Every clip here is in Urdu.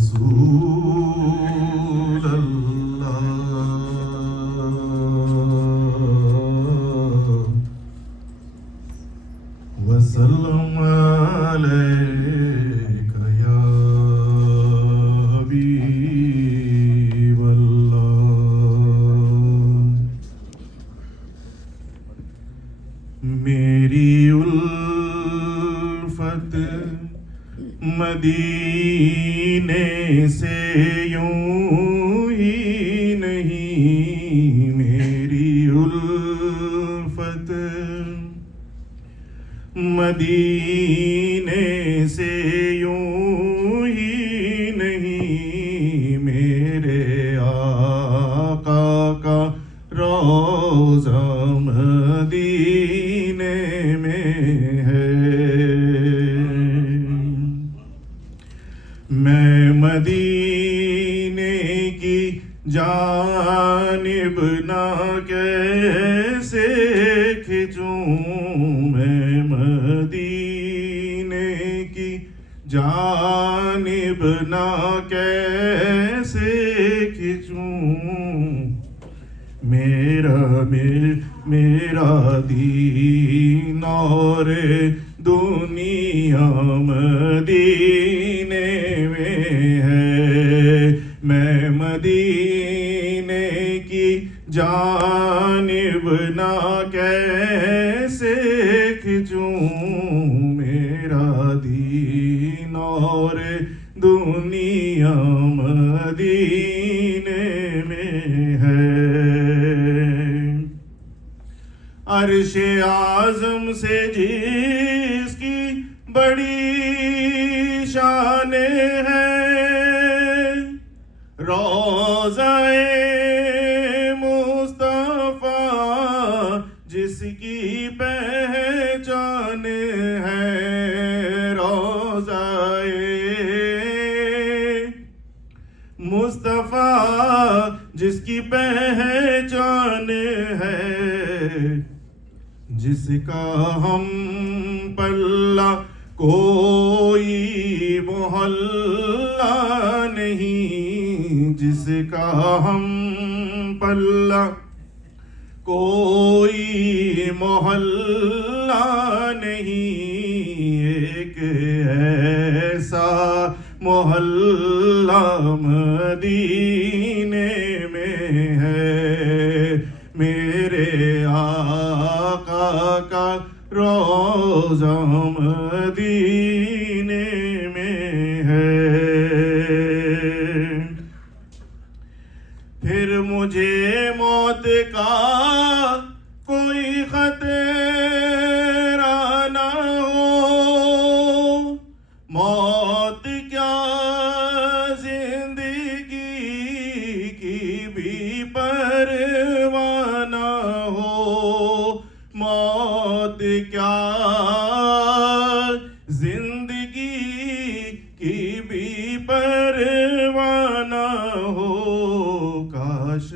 رسول اللہ وسلم علیک یا حبیب اللہ میری الفت مدینے سے یوں ہی نہیں میری الفت مدینے سے یوں ہی نہیں میرے آقا کا روضہ مدینے میں ہے میں مدینے کی جانب نہ کیسے کھنچوں میں مدینے کی جانب نہ کیسے کھنچوں میرا دین اور دنیا مدینے میں ہے میں مدینے کی جانب نہ کیسے کھنچوں میرا دین اور دنیا مدینے میں ہے عرش اعظم سے جس کی بڑی شان ہے روضہ مصطفیٰ جس کی پہچان ہے روضہ مصطفیٰ جس کی پہچان ہے جس کا ہم پلہ کوئی محلہ نہیں جس کا ہم پلہ کوئی محلہ نہیں ایک ایسا محلہ مدینے میں ہے میرے آقا کا روضہ مدینے میں ہے پھر مجھے موت کا کوئی خطرہ نہ ہو موت کیا زندگی کی بھی پرواہ نہ ہو موت کیا زندگی کی بھی پرواہ نہ ہو کاش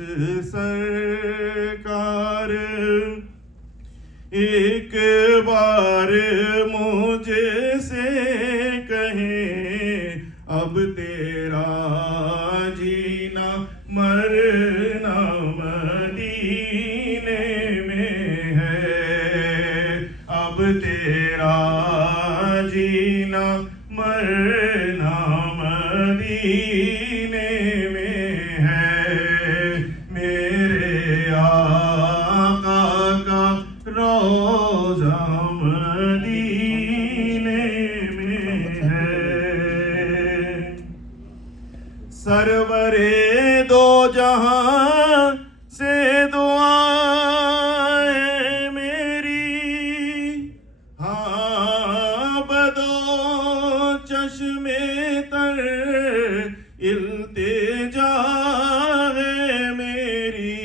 سرکار ایک بار مجھے سے کہیں اب تیرا جینا مرنا مدینے میں ہے اب تیرا جینا مرنا مدینے میں ہے میرے آقا کا روضہ مدینے میں ہے سرور دو جہاں سے دعائیں میری ہاں بدو چشم تر التجا ہے میری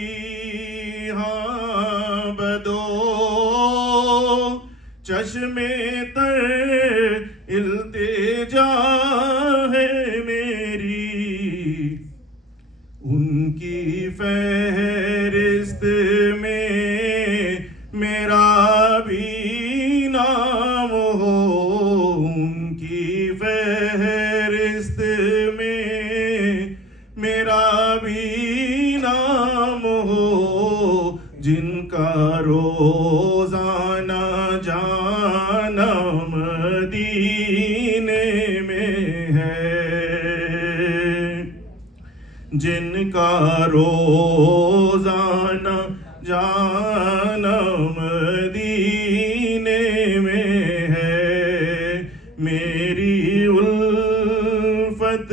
ہاں بدو چشم تر التجا ہے میری ان کی فہرست میں میرا بھی نام ہو ان کی فہرست میں ہے، جن کا روزانہ جانا مدینے میں ہے، میری الفت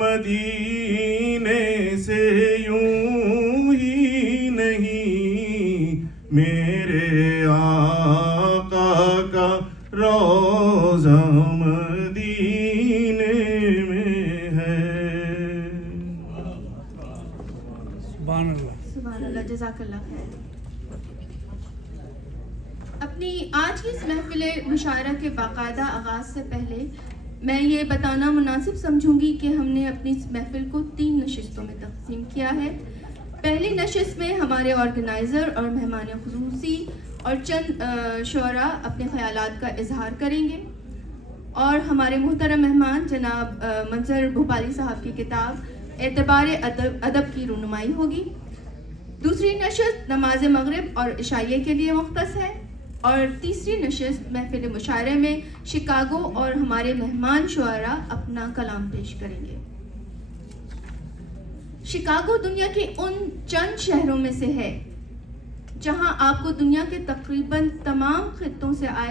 مدینے سے یوں ہی نہیں، میرے آقا کا روزہ مدینے میں ہے۔ سبحان اللہ، سبحان اللہ، جزاک اللہ خیر۔ اپنی آج کی اس محفل مشاعرہ کے باقاعدہ آغاز سے پہلے میں یہ بتانا مناسب سمجھوں گی کہ ہم نے اپنی اس محفل کو 3 نشستوں میں تقسیم کیا ہے۔ پہلی نشست میں ہمارے آرگنائزر اور مہمان خصوصی اور چند شعراء اپنے خیالات کا اظہار کریں گے، اور ہمارے محترم مہمان جناب منظر بھوپالی صاحب کی کتاب اعتبار ادب کی رونمائی ہوگی۔ دوسری نشست نماز مغرب اور عشائیے کے لیے مختص ہے، اور تیسری نشست محفل مشاعرے میں شکاگو اور ہمارے مہمان شعراء اپنا کلام پیش کریں گے۔ شکاگو دنیا کے ان چند شہروں میں سے ہے جہاں آپ کو دنیا کے تقریباً تمام خطوں سے آئے